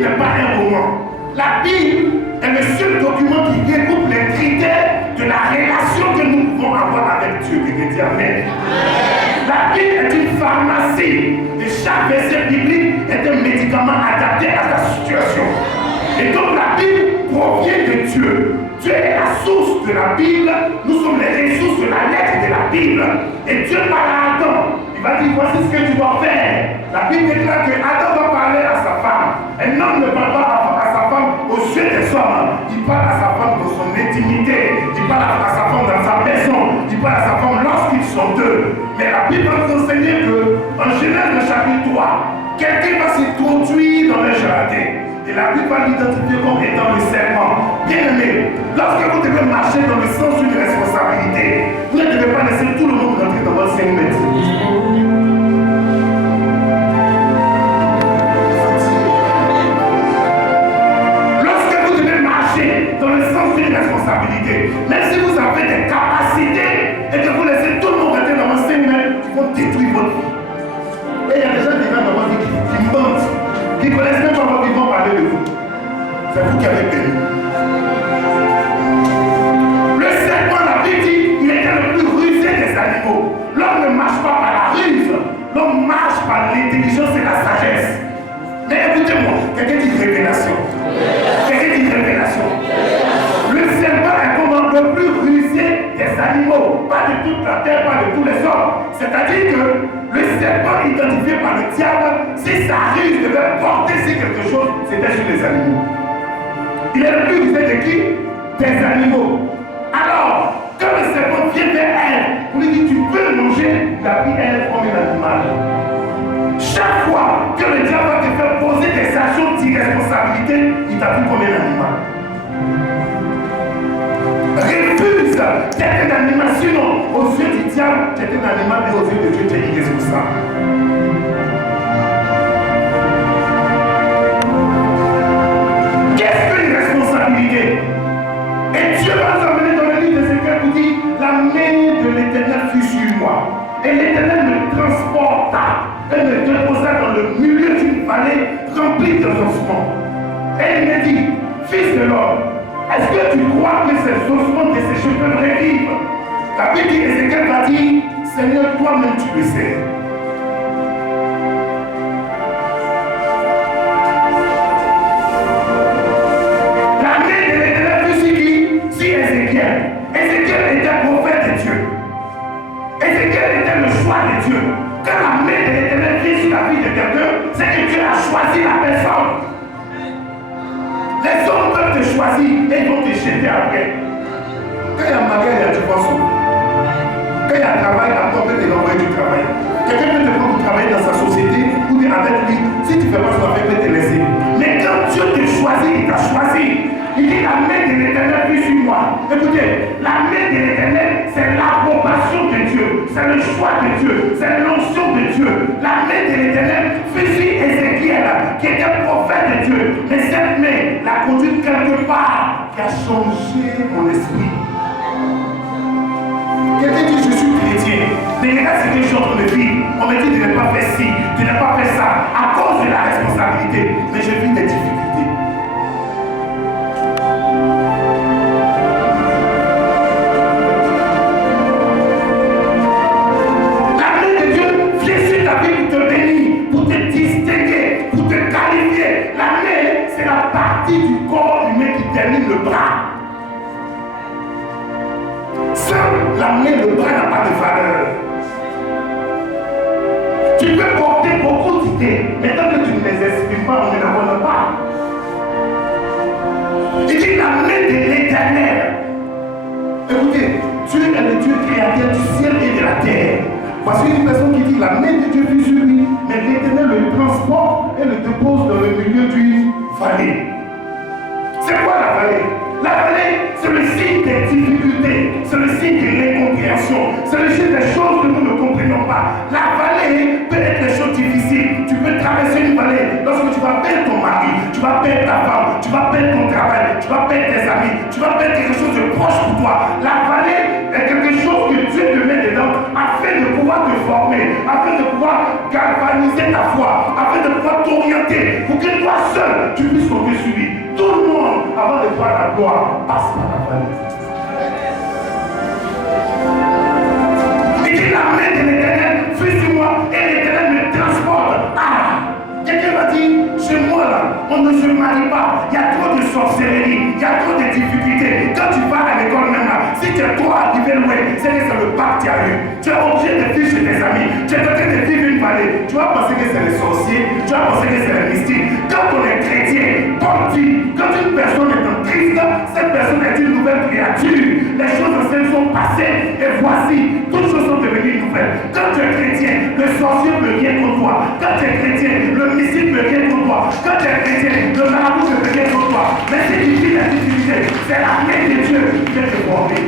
Bible n'est pas un roman. La Bible est le seul document qui regroupe les critères de la relation que nous pouvons avoir avec Dieu. Que Dieu Amen. La Bible est une pharmacie et chaque verset biblique est un médicament adapté à ta situation. Et donc la Bible provient de Dieu. Dieu est la source de la Bible. Nous sommes les ressources de la lettre de la Bible. Et Dieu parle à Adam. Il va dire voici ce que tu dois faire. La Bible déclare que Adam va parler à sa femme. Un homme ne parle pas à sa femme aux yeux des hommes. Il parle à sa femme dans son intimité. Il parle à sa femme dans sa maison. Il parle à sa femme lorsqu'ils sont deux. Mais la Bible va nous enseigner qu'en Genèse chapitre 3, quelqu'un va s'introduire dans le jardin. Et la Bible va l'identifier comme étant le serpent. Bien aimé, lorsque vous devez marcher dans le sens d'une responsabilité, vous ne devez pas laisser tout le monde rentrer dans votre 5 mètres. Lorsque vous devez marcher dans le sens d'une responsabilité, même si vous avez des capacités et que vous laissez tout le monde rentrer dans votre 5 mètres, ils vont détruire votre vie. Et il y a des gens qui viennent dans votre vie qui mentent, qui ne connaissent même pas votre vie, qui vont parler de vous. C'est vous qui avez payé. Le serpent, la Bible dit, il était le plus rusé des animaux. L'homme ne marche pas par la ruse, l'homme marche par l'intelligence et la sagesse. Mais écoutez-moi, quelqu'un dit révélation. Quelqu'un dit révélation. Le serpent est comme le plus rusé des animaux, pas de toute la terre, pas de tous les hommes. C'est-à-dire que le serpent identifié par le diable, si sa ruse devait porter sur quelque chose, c'était sur les animaux. Il est le plus rusé de qui? Des animaux. Alors, quand le serpent vient vers elle, on lui dit tu peux manger, il a pris elle comme un animal. Chaque fois que le diable va te faire poser des actions d'irresponsabilité, il t'a pris comme un animal. Refuse d'être un animal, sinon aux yeux du diable, tu es un animal et aux yeux de Dieu, tu es irresponsable. Qu'est-ce qu'une responsabilité? Et Dieu va nous emmener dans le livre de Ézéchiel qui dit la main de l'Éternel fut sur moi. Et l'Éternel me transporta et me déposa dans le milieu d'une vallée remplie de ossements. Et il me dit, fils de l'homme, est-ce que tu crois que ces ossements desséchés peuvent revivre? La Bible dit, Ézéchiel va dire, Seigneur, toi-même tu le sais. La main de l'Éternel fut sur qui? Sur Ézéchiel. Ézéchiel était prophète de Dieu. Ézéchiel était le choix de Dieu. Quand la main de l'Éternel vient sur la vie de quelqu'un, c'est que Dieu a choisi la personne. Les hommes peuvent te choisir et ils vont te jeter après. Quand il y a mariage, il y a du poisson. Quand il y a travail, après on peut te renvoyer du travail. Quelqu'un peut te prendre du travail dans sa société ou dire avec lui, si tu ne fais pas ce qu'on fait, il peut te laisser. Mais quand Dieu te choisit, il t'a choisi. Il dit la main de l'Éternel fut sur moi. Écoutez, la main de l'Éternel, c'est l'approbation de Dieu, c'est le choix de Dieu, c'est l'onction de Dieu. La main de l'Éternel fut sur Ézéchiel, qui était prophète de Dieu. Mais cette main l'a conduite quelque part qui a changé mon esprit. Quelqu'un dit je suis chrétien, mais regarde ce que je suis en train de vivre. On me dit de ne pas faire ci, de ne pas faire ça, à cause de la responsabilité. Mais je vis des difficultés. Du corps humain qui termine le bras. Sans la main, le bras n'a pas de valeur. Tu peux porter beaucoup d'idées, mais tant que tu ne les exprimes pas, on ne la voit pas. Il dit la main de l'Éternel. Écoutez, Dieu est le Dieu créateur du ciel et de la terre. Voici une personne qui dit la main de Dieu fut sur lui, mais l'Éternel le transporte et le dépose dans le milieu d'une vallée. C'est quoi la vallée? La vallée, c'est le signe des difficultés, c'est le signe de l'incompréhension, c'est le signe des choses que nous ne comprenons pas. La vallée peut être des choses difficiles. Tu peux traverser une vallée lorsque tu vas perdre ton mari, tu vas perdre ta femme, tu vas perdre ton travail, tu vas perdre tes amis, tu vas perdre quelque chose de proche pour toi. La vallée est quelque chose que Dieu te met dedans afin de pouvoir te former former, afin de pouvoir galvaniser ta foi, afin de pouvoir t'orienter, pour que toi seul, tu puisses compter sur lui. Tout le monde, avant de voir la gloire, passe par la famille. Il dit la main de l'Éternel fut sur moi et l'Éternel me transporte. Ah! Quelqu'un m'a dit, chez moi là, on ne se marie pas. Il y a trop de sorcellerie, il y a trop de difficultés. Quand tu vas à l'école même là, si tu es trop arrivé loin, c'est que c'est le bac que tu as eu. Tu es obligé de vivre chez tes amis. Tu es en train de vivre une vallée. Tu vas penser que c'est les sorciers, tu vas penser que c'est les mystiques. Quand on est chrétien, Paul dit, quand une personne est en Christ, cette personne est une nouvelle créature. Les choses anciennes sont passées et voici, toutes choses sont devenues nouvelles. Quand tu es chrétien, le sorcier ne peut rien contre toi. Quand tu es chrétien, le mystique ne peut rien contre toi. Quand tu es chrétien, le marabout ne peut rien contre toi. Mais c'est difficile la difficulté. C'est la main de Dieu qui vient te former.